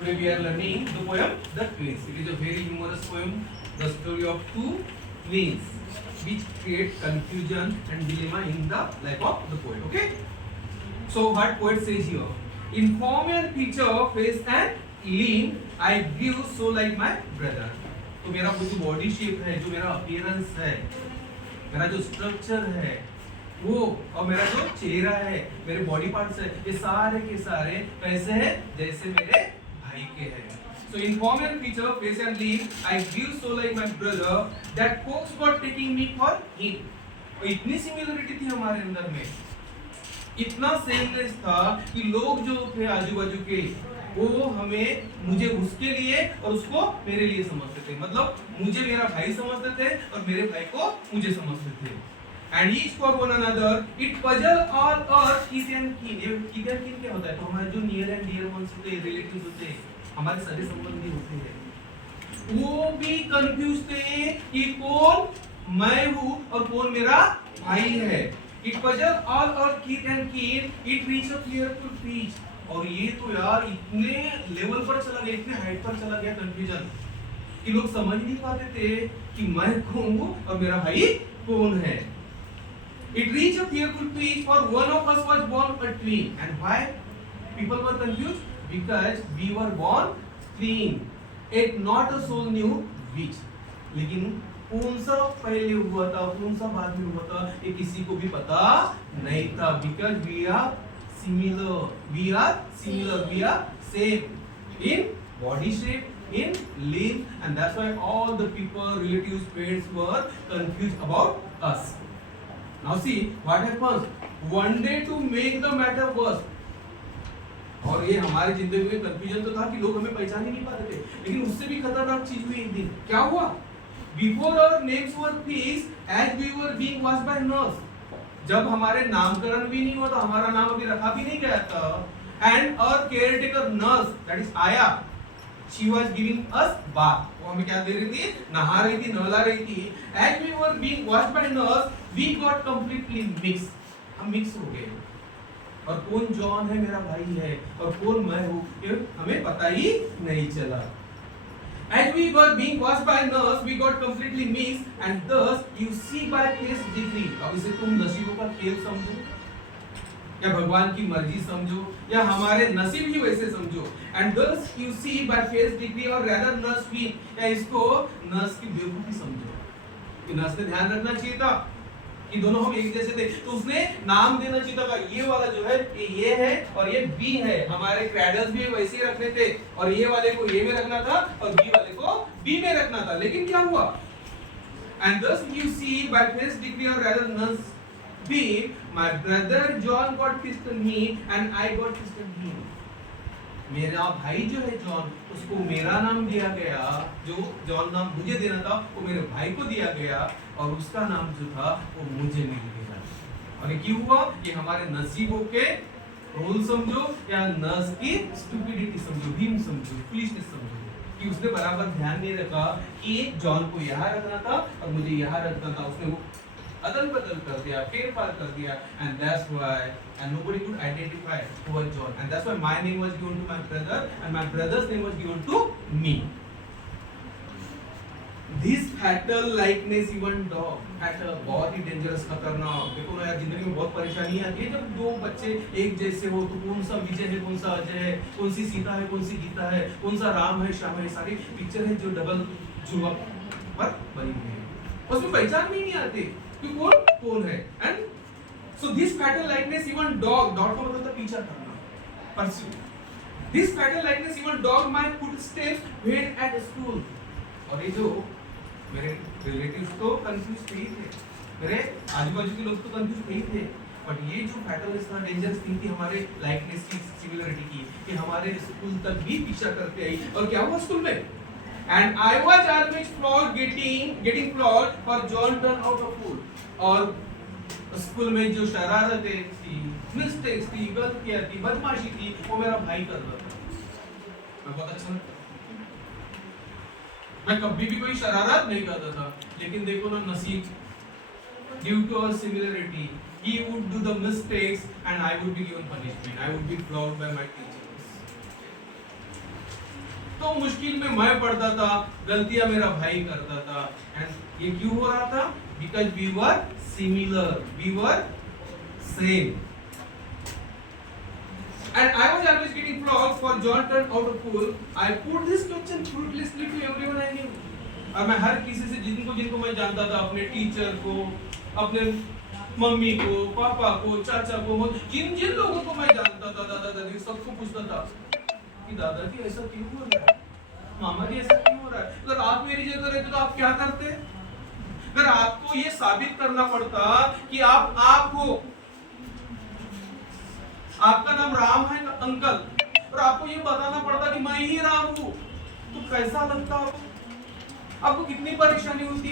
Today we are learning the poem The Twins. It is a very humorous poem, the story of two twins, which create confusion and dilemma in the life of the poet. Okay? So what poet says here? In form and feature, face and limb, I grew so like my brother. तो मेरा जो body shape है, जो मेरा appearance है, मेरा जो structure है, वो और मेरा जो चेहरा है, मेरे बॉडी पार्ट्स है, ये सारे के सारे कैसे हैं? जैसे मेरे भाई के हैं. So in form and feature, face and limb, I grew so like my brother that folks were taking me for him. तो इतनी सिमिलरिटी थी हमारे अंदर में, इतना सेमनेस था कि लोग जो थे आजू बाजू के वो मुझे उसके लिए और उसको मेरे लिए समझते थे. मतलब मुझे मेरा भाई समझते थे और मेरे भाई को मुझे समझते थे. And each for one another, it puzzle all us kith and kin. ये kith and kin क्या होता है? तो हमारे जो near and dear ones होते हैं, relatives होते हैं, हमारे सगे संबंधी होते हैं, वो भी कंफ्यूज थे कि कौन मैं हूँ और कौन मेरा भाई है. It puzzle all our kith and kin. It reached a fearful pitch. और ये तो यार इतने लेवल पर चला गया, इतने हाइट पर चला गया कंफ्यूजन कि लोग समझ नहीं पाते थे कि मैं कौन हूँ और मेरा भाई कौन है. It reached a fearful pitch, for one of us was born a twin. And why people were confused? Because we were born twin. Yet not a soul knew which. लेकिन कौन सा पहले हुआ था, कौन सा बाद में हुआ था, ये किसी को भी पता नहीं था. Because we are similar, we are same in body shape, in limb, and that's why all the people, relatives, parents were confused about us. Now see what happens. One day to make the matter worse. और ये हमारी जिंदगी में confusion तो था कि लोग हमें पहचान ही नहीं पाते थे, लेकिन उससे भी खतरनाक चीज हुई एक दिन. क्या हुआ? Before our names were fixed, as we were being watched by nurse. जब हमारे नामकरण भी नहीं हुआ तो हमारा नाम अभी रखा भी नहीं गया था. And our caretaker nurse, that is Aya, she was giving us bath. वो हमें क्या दे रही थी? नहा रही थी, नहला रही थी. As we were being watched by nurse, we got completely mixed. हम मिक्स हो गए और कौन जॉन है मेरा भाई है और कौन मैं हूँ ये हमें पता ही नहीं चला. As we were being watched by nurse, we got completely mixed, and thus you see by face degree. अब इसे तुम नसीबों का खेल समझो, या भगवान की मर्जी समझो, या हमारे नसीब ही वैसे समझो. And thus you see by face degree, or rather nurse feel, या इसको नर्स की बेवकूफी समझो कि नर्स ने ध्यान रखना चाहिए था कि दोनों हम एक जैसे थे, तो उसने नाम देना चाहिए था. ये वाला जो है ये है और ये बी है. हमारे क्रैडल्स भी वैसे ही रखने थे और ये वाले को ये में रखना था और बी वाले को बी में रखना था. लेकिन क्या हुआ? And thus you see by face degree, or rather nurse B, my brother John got kissed on me and I got kissed on him. मेरा भाई जो है जॉन, उसको मेरा नाम दिया गया, जो जॉन नाम मुझे देना था वो मेरे भाई को दिया गया और उसका नाम जो था वो मुझे मिल गया. और क्यों हुआ? ये हमारे नसीबों के रोल समझो या नर्स की स्टूपिडिटी समझो, भीम समझो, फुलिशनेस समझो कि उसने बराबर ध्यान नहीं रखा कि जॉन को यहाँ रखना था और मुझे यहाँ रखना था. उसने वो अदल बदल कर दिया, फेर फार कर दिया, and that's why and nobody could identify who was John, and that's why my name was given to my brother and my brother's name was given to me. This fatal likeness, even dog, fatal, बहुत ही dangerous, खतरनाक. देखो ना यार, जिंदगी में बहुत परेशानी आती है जब दो बच्चे एक जैसे हो तो कौन सा विजय है, कौन सा अजय है, कौन सी सीता है, कौन सी गीता है, कौन सा राम है, श्याम है. सारी पिक्चर है जो डबल जुड़वा पर बनी हुई है, उसमें पहचान भी नहीं आती कि कौन है. And so this fatal likeness, even dog, dog का मतलब पीछा करना, pursue. This fatal likeness, even dog my footsteps wade at school. और ये जो मेरे रिलेटिव्स तो कंफ्यूज थे ही थे, मेरे आजू बाजू के लोग तो कंफ्यूज थे ही थे, बट ये जो फैटल इतना डेंजरस थिंग थी हमारे लाइकनेस की, सिमिलरिटी की, कि हमारे स्कूल तक भी पीछा करते आई. और क्या हुआ स्कूल में? And I was always flawed, getting flawed, for John turned out a fool. और स्कूल में जो शरारतें थी, मिस्टेक्स थी, गलतियां थी, बदमाशी थी, वो मेरा भाई कर रहा था. मैं बहुत अच्छा लगता, मैं कभी भी कोई शरारत नहीं करता था, लेकिन देखो ना नसीब, due to our similarity, he would do the mistakes and I would be given punishment. I would be flawed by my teachers. तो मुश्किल में मैं पढ़ता था, गलतियां मेरा भाई करता था। एंड ये क्यों हो रहा था? Because we were similar, we were same. And I was always getting flogged for John turned out a fool. I put this question fruitlessly to everyone I knew. और मैं हर किसी से जिनको मैं जानता था, अपने टीचर को, अपने मम्मी को, पापा को, चाचा को, जिन लोगों को मैं जानता था, दादा दादी, सबको पूछता था कि दादाजी ऐसा क्यों हो रहा है, मामा जी ऐसा क्यों हो रहा है। अगर आप मेरी जगह रहते तो आप क्या करते? अगर आपको ये साबित करना पड़ता कि आप हो, आपका नाम राम है अंकल, और आपको ये बताना पड़ता कि मैं ही राम हूं, तो कैसा लगता आपको? कितनी परेशानी होती?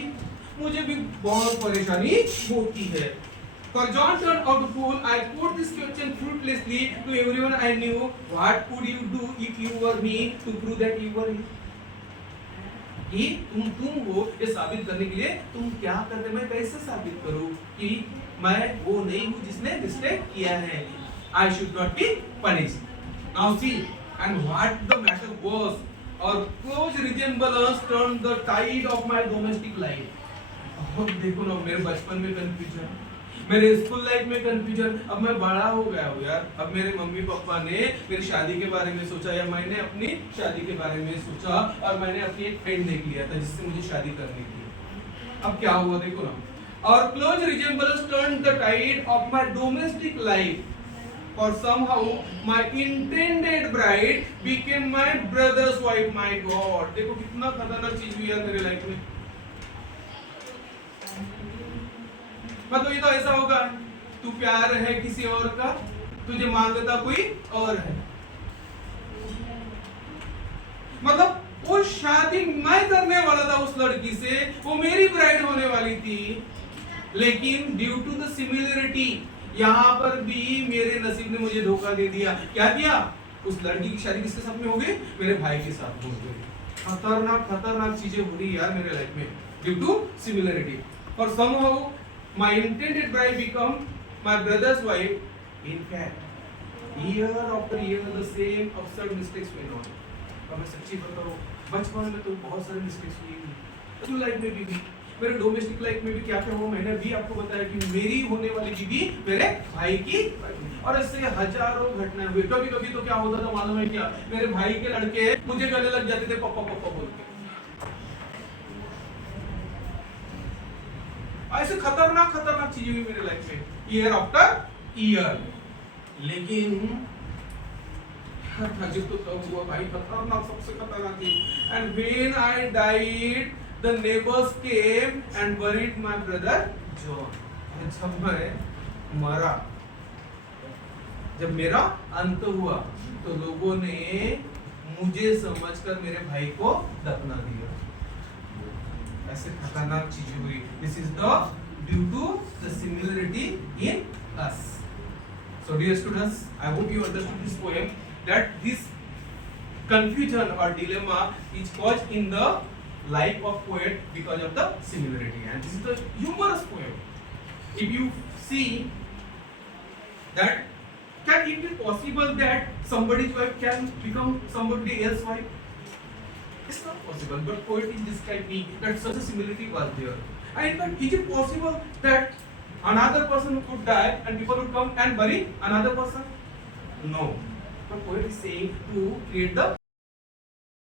मुझे भी बहुत परेशानी होती है। For John turned out a fool, I put this question fruitlessly to everyone I knew. What would you do if you were me to prove that you were he? कि तुम हो, ये साबित करने के लिए तुम क्या करते? मैं कैसे साबित करूं कि मैं वो नहीं हूं जिसने मिस्टेक किया है? I should not be punished. Now see, and what the matter was, our close resemblance turned the tide of my domestic life. अब देखो ना, मेरे बचपन में कंफ्यूजन, मेरे स्कूल लाइफ में कंफ्यूजन, अब मैं बड़ा हो गया हूँ यार। अब मेरे मम्मी पापा ने मेरी शादी के बारे में सोचा, या मैंने अपनी शादी के बारे में सोचा, और मैंने अपनी एक फ्रेंड देख लिया था जिससे मुझे शादी करनी थी। अब क्या हुआ देखो ना, our close resemblance turned the tide of my domestic life. For somehow my intended bride became my brother's wife. My God, देखो कितना खतरनाक चीज हुई है मेरे लाइफ में। मतलब ये तो ऐसा होगा, तू प्यार है किसी और का, तुझे मांगता कोई और है। मतलब वो शादी मैं करने वाला था उस लड़की से, वो मेरी ब्राइड होने वाली थी, लेकिन ड्यू टू द सिमिलरिटी यहाँ पर भी मेरे नसीब ने मुझे धोखा दे दिया। क्या दिया? उस लड़की की शादी किसके साथ में हो गई? मेरे भाई के साथ हो गई। खतरनाक चीजें हो रही यार मेरे लाइफ में ड्यू टू सिमिलरिटी। और somehow my intended bride become my brother's wife. In fact, year after year the same absurd mistakes went on. अब मैं सच्ची बताऊं, बचपन में तो बहुत सारे मिस्टेक्स हुई, स्कूल लाइफ में भी, मेरे डोमेस्टिक लाइफ में भी क्या क्या हुआ मैंने भी आपको बताया कि मेरी होने वाली बीवी मेरे भाई की, और ऐसे हजारों घटनाएं हुई। कभी कभी तो क्या होता था मालूम है क्या? मेरे भाई के लड़के मुझे गले लग जाते थे पापा पापा बोल के। ऐसे खतरनाक चीजें हुई मेरे लाइफ में ईयर आफ्टर ईयर। लेकिन अजीब तो तब हुआ भाई, खतरनाक, सबसे खतरनाक थी। And when I died the neighbors came and buried my brother John. जब मैं मरा, जब मेरा अंत हुआ, तो लोगों ने मुझे समझकर मेरे भाई को दफना दिया। ऐसे खतरनाक चीजें हुई। This is the due to the similarity in us. So dear students, I hope you understood this poem, that this confusion or dilemma is caused in the life of poet because of the similarity, and this is the humorous poem. If you see that, can it be possible that somebody's wife can become somebody else's wife? It's not possible, but poet is describing that such a similarity was there. And in fact, is it possible that another person could die and people would come and bury another person? No. But poet is saying to create the